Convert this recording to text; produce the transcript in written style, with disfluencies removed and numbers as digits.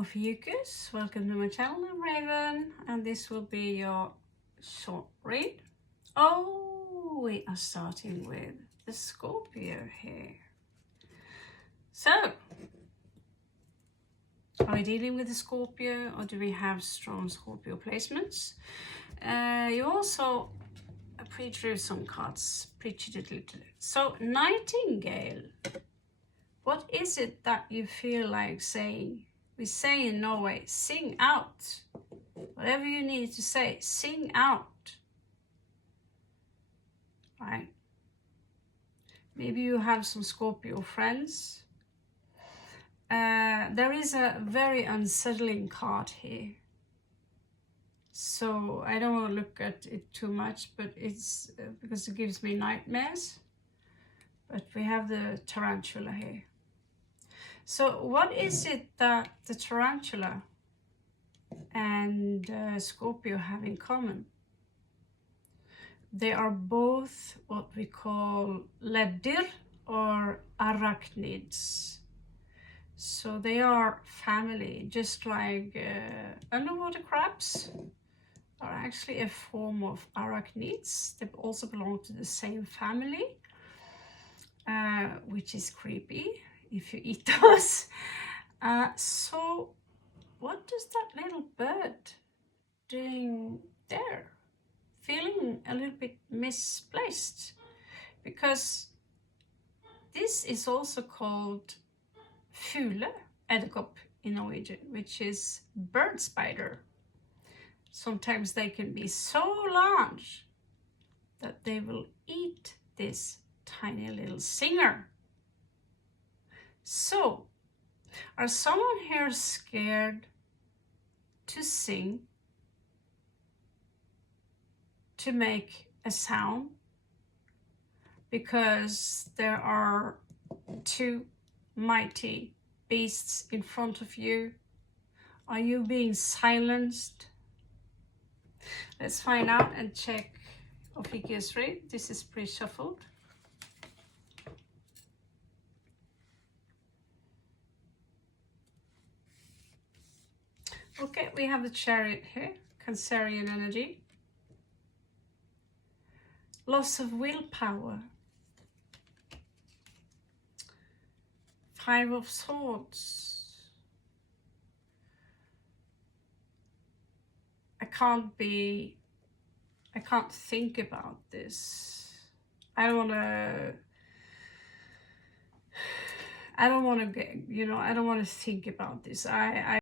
Ophicius, welcome to my channel. I'm Raven, and this will be your short read. Oh, we are starting with the Scorpio here. So, are we dealing with the Scorpio, or do we have strong Scorpio placements? You also pre-drew some cards, pre-cheated. So, Nightingale, what is it that you feel like saying? We say in Norway, sing out. Whatever you need to say, sing out. Right? Maybe you have some Scorpio friends. There is a very unsettling card here. So I don't want to look at it too much, but it's because it gives me nightmares. But we have the tarantula here. So what is it that the tarantula and Scorpio have in common? They are both what we call leddir or arachnids. So they are family, just like underwater crabs are actually a form of arachnids. They also belong to the same family, which is creepy if you eat those. So what does that little bird doing there? Feeling a little bit misplaced, because this is also called fugleedderkopp in Norwegian, which is bird spider. Sometimes they can be so large that they will eat this tiny little singer. So, are someone here scared to sing, to make a sound, because there are two mighty beasts in front of you? Are you being silenced? Let's find out and check Ophicius read. This is pre-shuffled. Okay, we have the Chariot here, Cancerian energy. Loss of willpower. Five of Swords. I can't think about this. I don't want to get, I don't want to think about this.